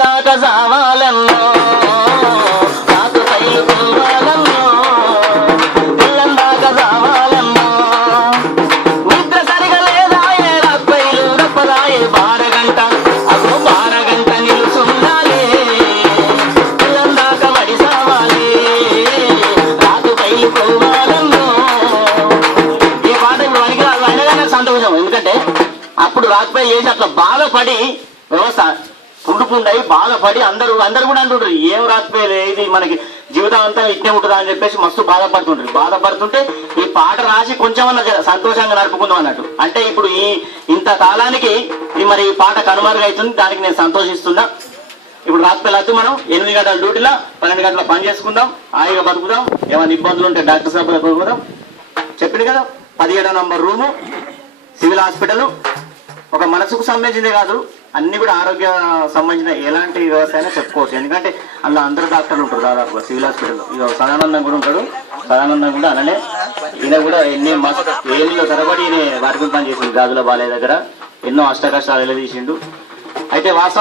దాకా సావాలన్నో నాకు తల్లి పిల్లం దాకా సావాలన్నో. నిద్ర సరిగా లేదాయే రప్పైలు రప్పదాయే బారగంట అగో బారగంట నిలుసుండాలే. పిల్లందాక మడి సావాలి రాకు పైలు పోవాలన్నో ఈ పాట ఇప్పుడు వనికి రాదు. అయినా కానీ సంతోషం ఎందుకంటే అప్పుడు రాకపోయి చేసి అట్లా బాధపడి వ్యవస్థ పుండు బాధపడి అందరూ అందరు కూడా అంటుంటారు ఏం రాకపోయేది ఇది మనకి జీవితం అంతా ఇట్నే ఉంటుందా? అని చెప్పేసి మస్తు బాధపడుతుంటారు బాధపడుతుంటే ఈ పాట రాసి కొంచెమన్నా సంతోషంగా నడుపుకుందాం అన్నట్టు. అంటే ఇప్పుడు ఈ ఇంత కాలానికి ఈ మరి ఈ పాట కనుమరుగైతుంది దానికి నేను సంతోషిస్తున్నా. ఇప్పుడు రాత్రి మనం ఎనిమిది గంటల డ్యూటీలో పన్నెండు గంటల పని చేసుకుందాం హాయిగా బతుకుదాం ఏమైనా ఇబ్బందులు ఉంటే డాక్టర్ సాబ్ కోరుకుందాం చెప్పింది కదా పదిహేడో నంబర్ రూము సివిల్ హాస్పిటల్. ఒక మనసుకు సంబంధించిందే కాదు అన్ని కూడా ఆరోగ్య సంబంధించిన ఎలాంటి వ్యవస్థ అయినా చెప్పుకోవచ్చు. ఎందుకంటే అందులో అందరు డాక్టర్లు ఉంటారు దాదాపుగా సివిల్ హాస్పిటల్లో. ఇక సదానందం కూడా ఉంటాడు. సదానందం కూడా అలానే ఈయన కూడా ఎన్ని ఏళ్ళలో తరబడి ఈయన వారికి పని చేసిండు. గాజుల బాలయ్య దగ్గర ఎన్నో అష్ట కష్టాలు తీసిండు అయితే వాస్తవం